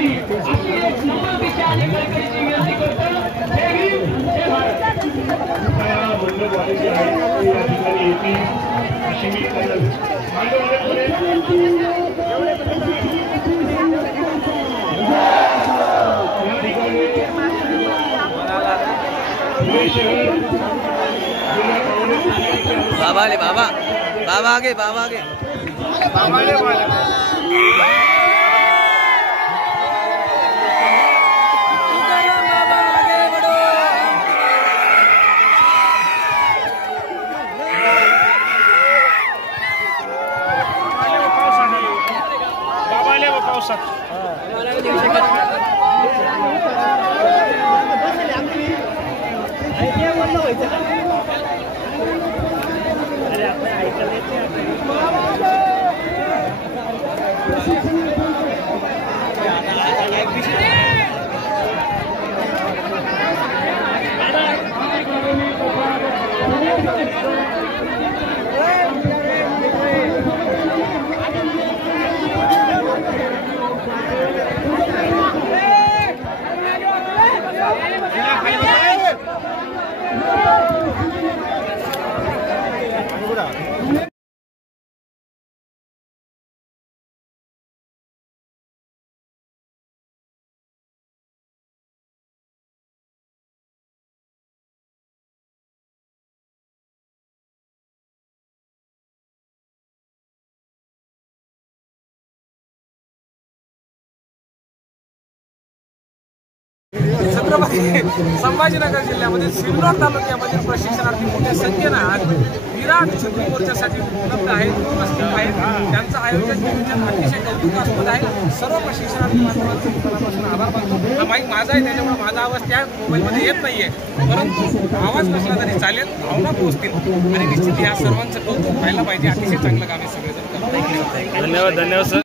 करावी अशी एक नम्रतेची आणि कळकळीची विनंती करतो। जय भीम जय भारत। मंडळवाले आहेत या ठिकाणी येतील अशी मी बाबा ले बाबा बाबा आगे बाबा आगे बाबा ले छत्रपती संभाजीनगर जिल्ह्यामध्ये सिल्लोड तालुक्यामध्ये प्रशिक्षणार्थी मोठ्या संख्येनं आज विराट छत्री मोर्चासाठी उपलब्ध आहेत, उपस्थित आहेत। त्यांचं आयोजन नियोजन अतिशय कौतुकास्पद आहे। सर्व प्रशिक्षणार्थी बांधवांचे मनापासून आभार मानतो। हा माईक माझा आहे, त्याच्यामुळे माझा आवाज त्या मोबाईलमध्ये येत नाहीये, परंतु आवाज नसला तरी चालेल, भावना पोहोचतील आणि निश्चित या सर्वांचं कौतुक व्हायला पाहिजे। अतिशय चांगलं काम आहे सगळेजण। धन्यवाद धन्यवाद सर।